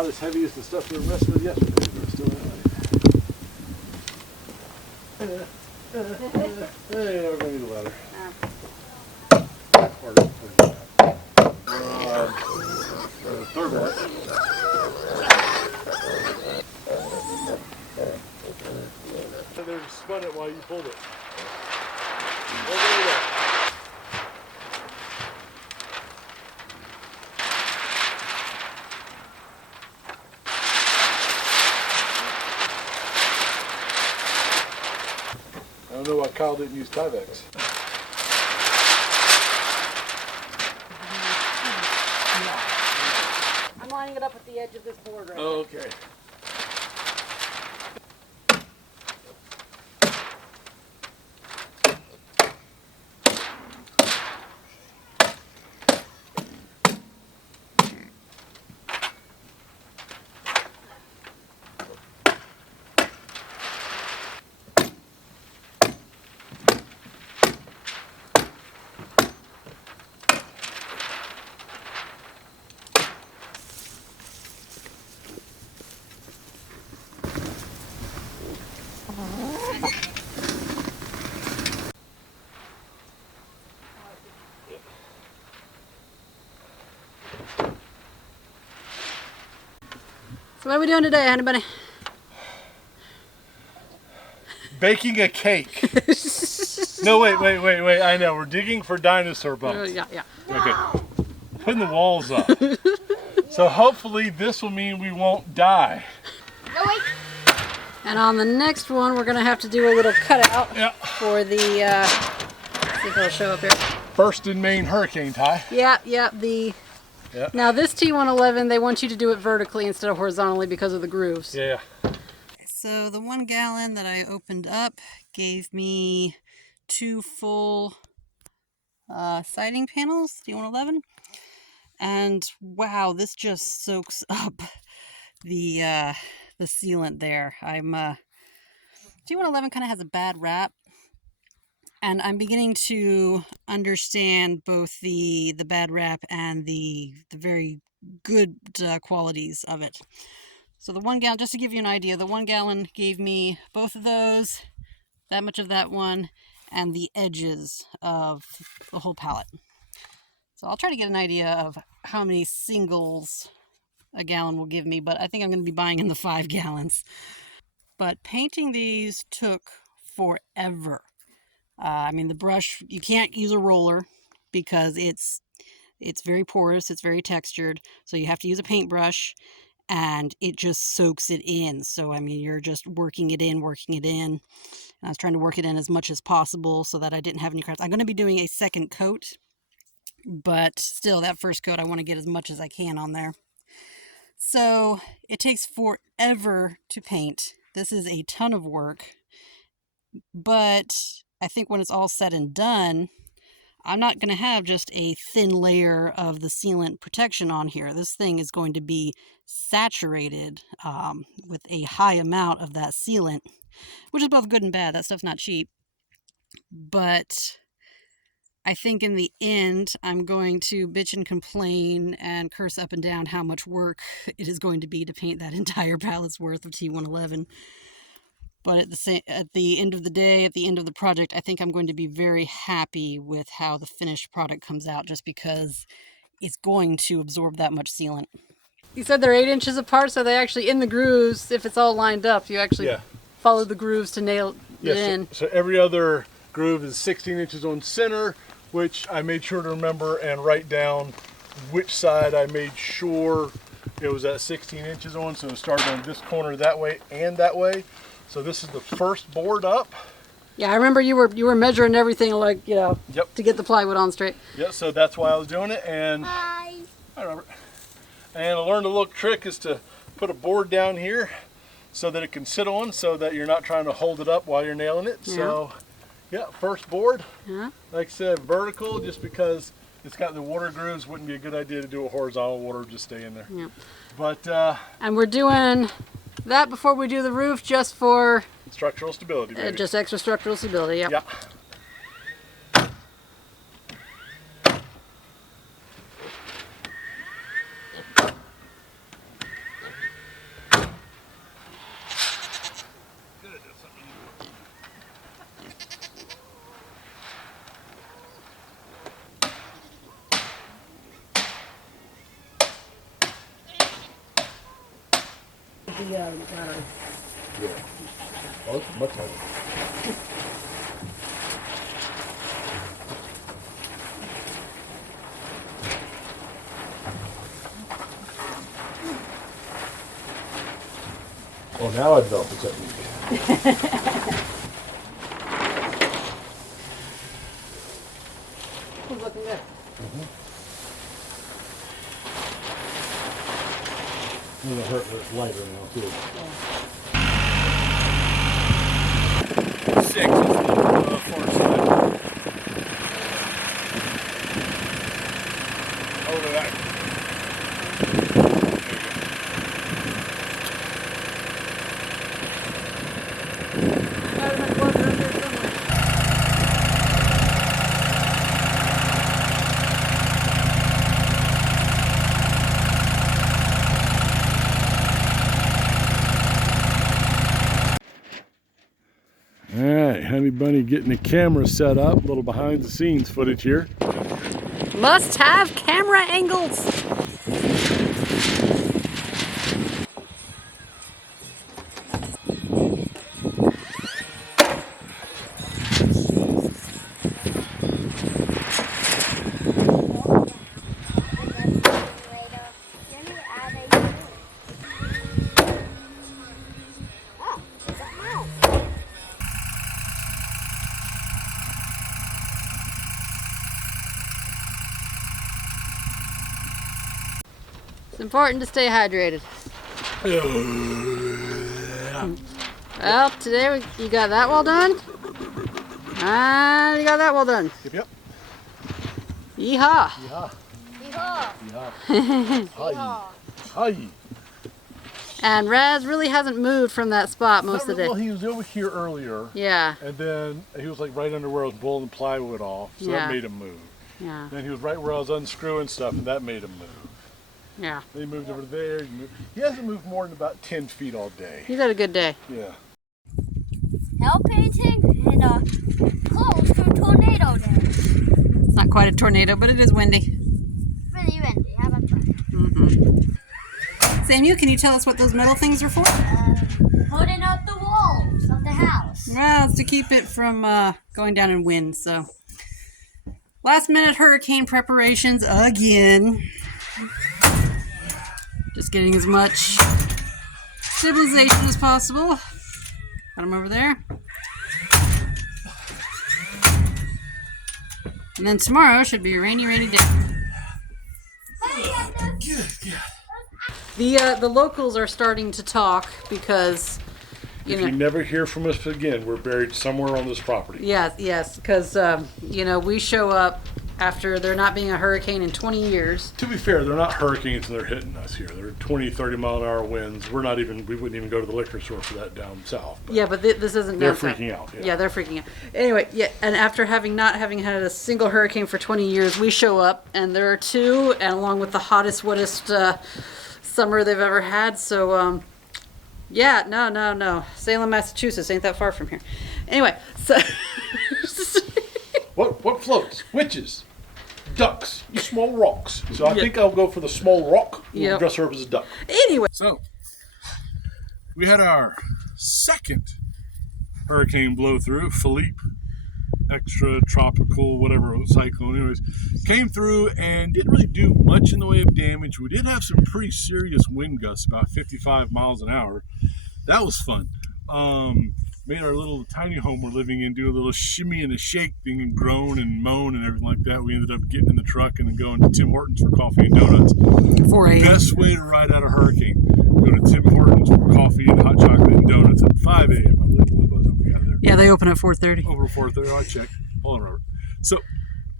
Not as heavy as the stuff we were messing with yesterday, but it's still alright. Hey, we're going to need a ladder. Third one. And they spun it while you pulled it. I don't know why Kyle didn't use Tyvek. I'm lining it up at the edge of this board right now. Oh, okay. So what are we doing today, honey bunny? Baking a cake. No, wait. I know. We're digging for dinosaur bones. Yeah. Okay. Putting the walls up. So hopefully this will mean we won't die. No, wait. And on the next one, we're going to have to do a little cutout for the, see if it'll show up here. First in Maine hurricane, Ty. Yeah. Now this T111, they want you to do it vertically instead of horizontally because of the grooves. Yeah. So the 1 gallon that I opened up gave me 2 full siding panels, T111. And wow, this just soaks up the sealant there. T111 kind of has a bad rap. And I'm beginning to understand both the bad rap and the very good qualities of it. So the 1 gallon, just to give you an idea, the 1 gallon gave me both of those, that much of that one, and the edges of the whole pallet. So I'll try to get an idea of how many singles a gallon will give me, but I think I'm going to be buying in the 5 gallons. But painting these took forever. I mean, the brush, you can't use a roller because it's very porous, it's very textured, so you have to use a paintbrush, and it just soaks it in. So, I mean, you're just working it in. And I was trying to work it in as much as possible so that I didn't have any cracks. I'm going to be doing a second coat, but still, that first coat, I want to get as much as I can on there. So, it takes forever to paint. This is a ton of work, but I think when it's all said and done, I'm not going to have just a thin layer of the sealant protection on here. This thing is going to be saturated with a high amount of that sealant, which is both good and bad. That stuff's not cheap. But I think in the end, I'm going to bitch and complain and curse up and down how much work it is going to be to paint that entire pallet's worth of T111. But at the end of the day, at the end of the project, I think I'm going to be very happy with how the finished product comes out, just because it's going to absorb that much sealant. You said they're 8 inches apart, so they actually, in the grooves, if it's all lined up, you actually follow the grooves to nail it in. So every other groove is 16 inches on center, which I made sure to remember and write down which side I made sure it was at 16 inches on. So it started on this corner that way and that way. So this is the first board up. Yeah, I remember you were measuring everything, like, you know, to get the plywood on straight. Yeah, so that's why I was doing it. And hi, Robert. And I learned a little trick is to put a board down here so that it can sit on, so that you're not trying to hold it up while you're nailing it. Yeah. So, yeah, first board. Yeah. Like I said, vertical, just because it's got the water grooves. Wouldn't be a good idea to do a horizontal. Water would just stay in there. Yeah. But and we're doing that before we do the roof, just for structural stability, baby. Just extra structural stability. Yep. Yeah. the battery. Yeah. Oh, it's much harder. Oh, now I developed a technique. Who's looking good? I'm gonna hurt it's lighter now too. Yeah. 6 is the far side. Over that. All right, Honey Bunny getting the camera set up. A little behind the scenes footage here. Must have camera angles. It's important to stay hydrated. Well, today you got that well done. And you got that well done. Yep. Yeehaw. Yeehaw. Yeehaw. Yeehaw. Hi. Hi. And Raz really hasn't moved from that spot most of the Well, day. he was over here earlier. Yeah. And then he was like right under where I was pulling the plywood off, so Yeah. that made him move. Yeah. Then he was right where I was unscrewing stuff, and that made him move. Yeah. Then he moved over there. He hasn't moved more than about 10 feet all day. He's had a good day. Yeah. Nail painting and close to tornado day. It's not quite a tornado, but it is windy. Really windy. How about that? Mm-hmm. Samuel, can you tell us what those metal things are for? Holding up the walls of the house. Well, it's to keep it from going down in wind, so. Last minute hurricane preparations again. Just getting as much stabilization as possible. Got him over there. And then tomorrow should be a rainy, rainy day. The locals are starting to talk because, If you never hear from us again, we're buried somewhere on this property. yes, because we show up after there not being a hurricane in 20 years. To be fair, they're not hurricanes and they're hitting us here. They're 20, 30 mile an hour winds. We wouldn't even go to the liquor store for that down south. But Yeah, but this isn't. they're down south. freaking out. Yeah, they're freaking out. Anyway, yeah, and after not having had a single hurricane for 20 years, we show up and there are two, and along with the hottest, wettest summer they've ever had. So, yeah, no. Salem, Massachusetts ain't that far from here. Anyway, so. What floats? Witches. Ducks. Small rocks. So I think I'll go for the small rock. We'll dress her up as a duck. Anyway. So, we had our second hurricane blow through. Philippe, extra tropical, whatever cyclone. Anyways, came through and didn't really do much in the way of damage. We did have some pretty serious wind gusts, about 55 miles an hour. That was fun. Made our little tiny home we're living in do a little shimmy and a shake thing and groan and moan and everything like that. We ended up getting in the truck and then going to Tim Hortons for coffee and donuts. 4 a.m. Best way to ride out a hurricane. Go to Tim Hortons for coffee and hot chocolate and donuts at 5 a.m. I believe it was up we got there. Yeah, they open at 4:30. Over 4:30. I checked. Hold on, Robert. So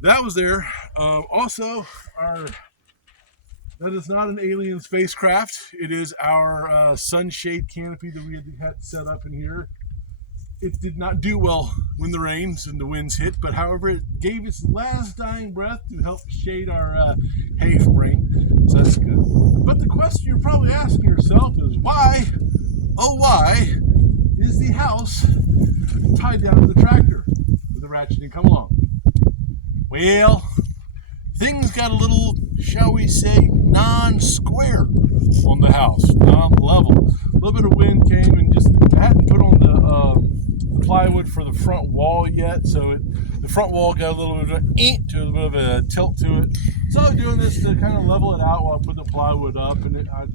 that was there. Also, that is not an alien spacecraft. It is our sunshade canopy that we had set up in here. It did not do well when the rains and the winds hit, but however, it gave its last dying breath to help shade our hay from rain. So that's good. But the question you're probably asking yourself is why, oh why, is the house tied down to the tractor with the ratchet and come along? Well, things got a little shall we say, non-square on the house, non-level. A little bit of wind came and just I hadn't put on the plywood for the front wall yet, so the front wall got a little bit of a little bit of a tilt to it. So I was doing this to kind of level it out while I put the plywood up, and I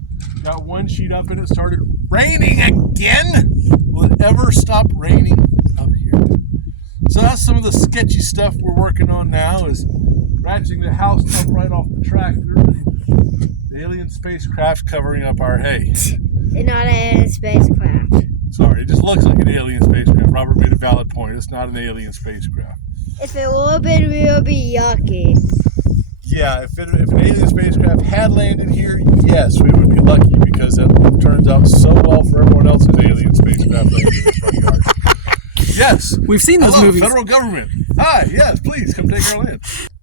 got one sheet up and it started raining again. Will it ever stop raining up here? So that's some of the sketchy stuff we're working on now, is ratcheting the house up right off the tractor. The alien spacecraft covering up our hay. It's not an alien spacecraft. Sorry, it just looks like an alien spacecraft. Robert made a valid point. It's not an alien spacecraft. If it would have be yucky. Yeah, if an alien spacecraft had landed here, yes, we would be lucky because it turns out so well for everyone else's alien spacecraft landing in the front yard. Yes, We've seen those hello, movies. Federal government. Hi, yes, please come take our land.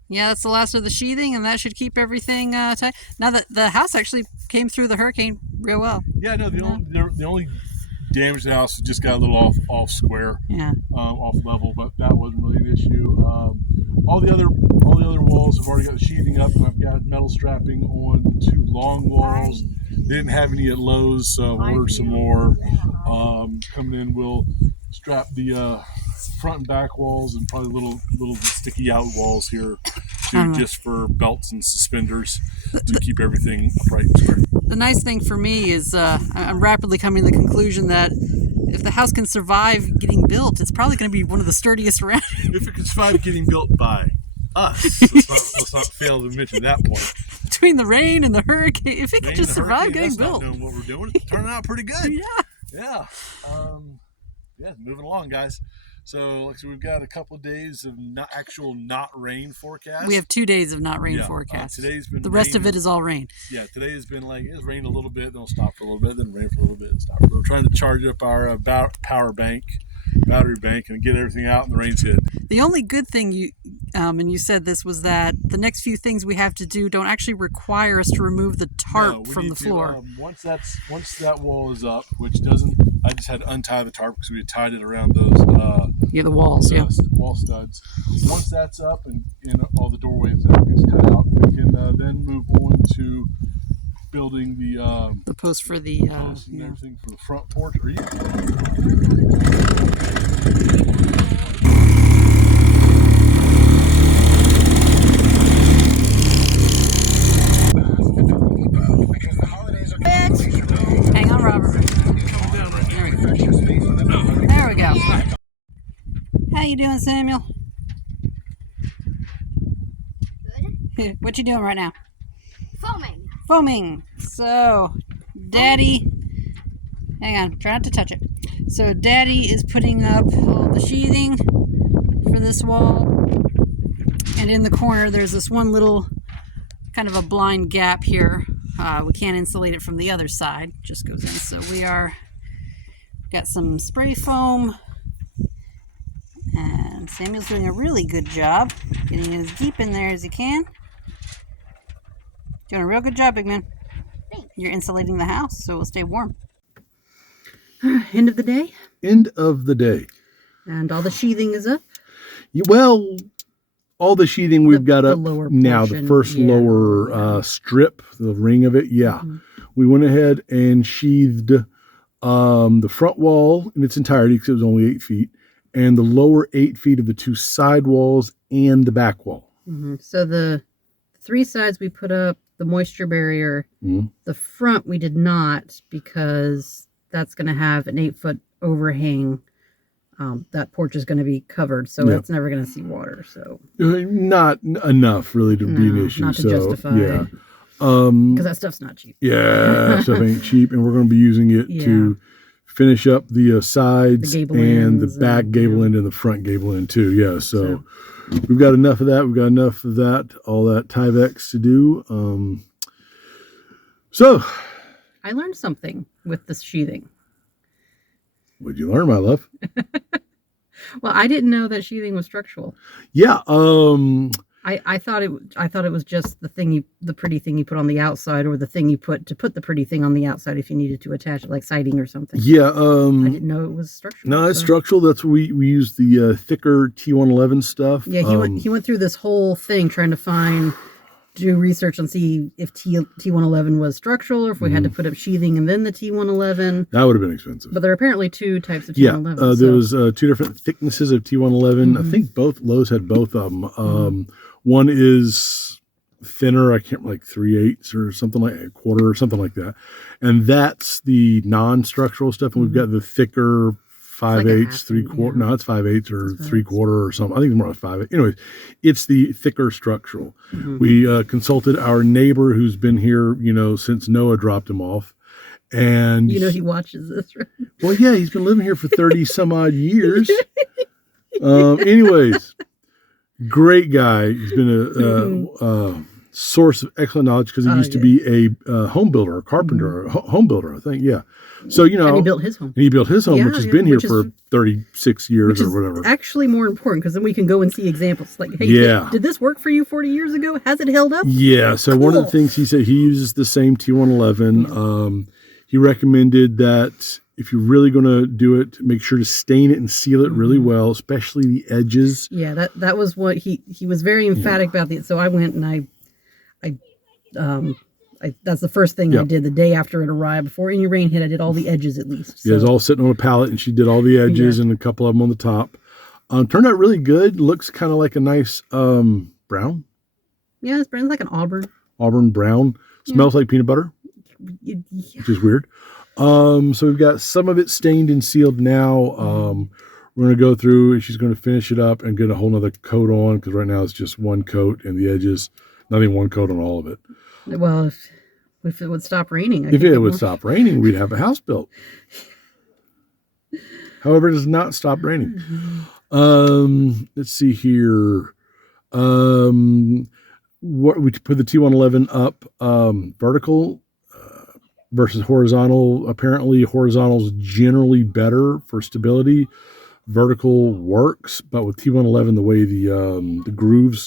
Yeah, that's the last of the sheathing, and that should keep everything tight. Now, the house actually came through the hurricane real well. Yeah, no, the only damage to the house just got a little off square, Yeah. Off level, but that wasn't really an issue. All the other walls have already got the sheathing up, and I've got metal strapping on 2 long walls. They didn't have any at Lowe's, so I ordered some more. Coming in, we'll strap the front and back walls and probably little sticky out walls here too, just for belts and suspenders to keep everything upright and square. The nice thing for me is I'm rapidly coming to the conclusion that if the house can survive getting built, it's probably going to be one of the sturdiest around. If it can survive getting built by us, let's not fail to mention that point. Between the rain and the hurricane, if it can just survive getting built. Not knowing what we're doing, it's turning out pretty good. Yeah. Yeah, moving along, guys. So, like I said, we've got a couple of days of not rain forecast. We have 2 days of not rain forecast. Today's been the rest of it is all rain. Yeah, today has been like it's rained a little bit, then it'll stop for a little bit, then rain for a little bit, and stop. We're trying to charge up our battery bank, and get everything out, and the rain's hit. The only good thing you and you said this was that the next few things we have to do don't actually require us to remove the tarp from the floor. Once that wall is up, which doesn't, I just had to untie the tarp because we had tied it around those the walls, wall studs. Once that's up and all the doorways and everything's cut out, we can then move on to building the post for the posts and everything for the front porch. Are you? Hang on, Robert. There we go. How you doing, Samuel? Good. What you doing right now? Foaming. So, Daddy, hang on, try not to touch it. So, Daddy is putting up all the sheathing for this wall, and in the corner there's this one little kind of a blind gap here. We can't insulate it from the other side, just goes in. So we got some spray foam, and Samuel's doing a really good job getting as deep in there as he can. Doing a real good job, big man. Thanks. You're insulating the house so it'll stay warm. End of the day. End of the day. And all the sheathing is up. Well, all the sheathing we've got up now, the first lower strip, the ring of it, we went ahead and sheathed the front wall in its entirety because it was only 8 feet, and the lower 8 feet of the 2 side walls and the back wall. So the 3 sides we put up the moisture barrier. The front we did not, because that's going to have an 8-foot overhang. That porch is going to be covered, so it's never going to see water. So not enough really to be an issue. Not to justify. Yeah. Because that stuff's not cheap. Yeah, stuff ain't cheap, and we're going to be using it to finish up the sides and the back gable end and the front gable end too. Yeah, so we've got enough of that. We've got enough of that, all that Tyvek to do. So I learned something with this sheathing. What'd you learn, my love? Well, I didn't know that sheathing was structural. Yeah. I thought it was just the pretty thing you put on the outside, or the thing you put the pretty thing on the outside if you needed to attach it, like siding or something. Yeah. I didn't know it was structural. No, it's structural. That's what we use the thicker T111 stuff. Yeah, he went through this whole thing trying to find do research and see if T111 was structural or if we had to put up sheathing and then the T111. That would have been expensive. But there are apparently two types of Yeah, T111. there was two different thicknesses of T111. I think Lowe's had both of them. One is thinner, I can't, like 3/8 or something, like a quarter or something like that. And that's the non-structural stuff. And we've got the thicker 5/8, 3/4. No, it's 5/8 or 3/4 or something. I think it's more like 5/8. Anyways, it's the thicker structural. We consulted our neighbor who's been here, since Noah dropped him off. And he watches this, right? Well, yeah, he's been living here for 30 some odd years. Anyways, great guy. He's been a source of excellent knowledge because he used to be a home builder, a carpenter, a home builder, I think. Yeah. So, and he built his home. Which has been here for 36 years or whatever. Actually more important because then we can go and see examples. Like, hey, did this work for you 40 years ago? Has it held up? Yeah. So one of the things he said, he uses the same T111. He recommended that if you're really going to do it, make sure to stain it and seal it really well, especially the edges. Yeah, that was what he was very emphatic about. So I went and I that's the first thing I did the day after it arrived. Before any rain hit, I did all the edges at least. So. Yeah, it was all sitting on a pallet, and she did all the edges and a couple of them on the top. Turned out really good. Looks kind of like a nice brown. Yeah, it's like an auburn brown. Smells like peanut butter, which is weird. So we've got some of it stained and sealed now. We're going to go through, and she's going to finish it up and get a whole nother coat on, because right now it's just one coat and the edges, not even one coat on all of it. Well, if it would stop raining. If it would stop raining, we'd have a house built. However, it does not stop raining. Let's see here. What we put the T111 up vertical versus horizontal. Apparently, horizontal is generally better for stability. Vertical works, but with T111, the way the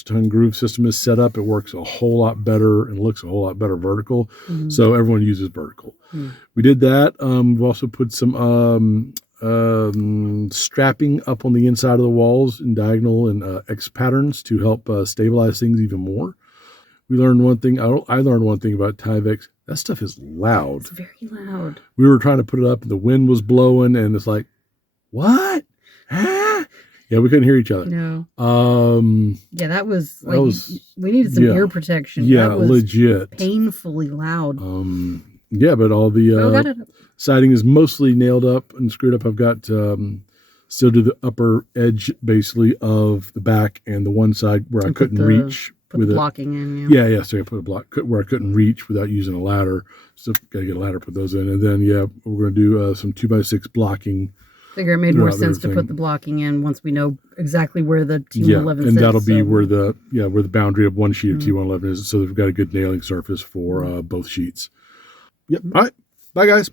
tongue groove system is set up, it works a whole lot better and looks a whole lot better vertical. So everyone uses vertical. We did that. We've also put some strapping up on the inside of the walls in diagonal and X patterns to help stabilize things even more. We learned one thing. I learned one thing about Tyvek. That stuff is loud. It's very loud. We were trying to put it up, and the wind was blowing, and it's like, what? Yeah, we couldn't hear each other. No. Yeah, that was we needed some ear protection. Yeah, that was legit. Painfully loud. Yeah, but all the siding is mostly nailed up and screwed up. I've got still do the upper edge basically of the back and the one side where I couldn't reach. Put the blocking in. Yeah. So I put a block where I couldn't reach without using a ladder. So got to get a ladder, put those in, and then we're going to do some 2x6 blocking. Figure it made more sense to put the blocking in once we know exactly where the T111 sits. And that'll be where the boundary of one sheet of T111 is. So we've got a good nailing surface for both sheets. Yep. All right. Bye, guys.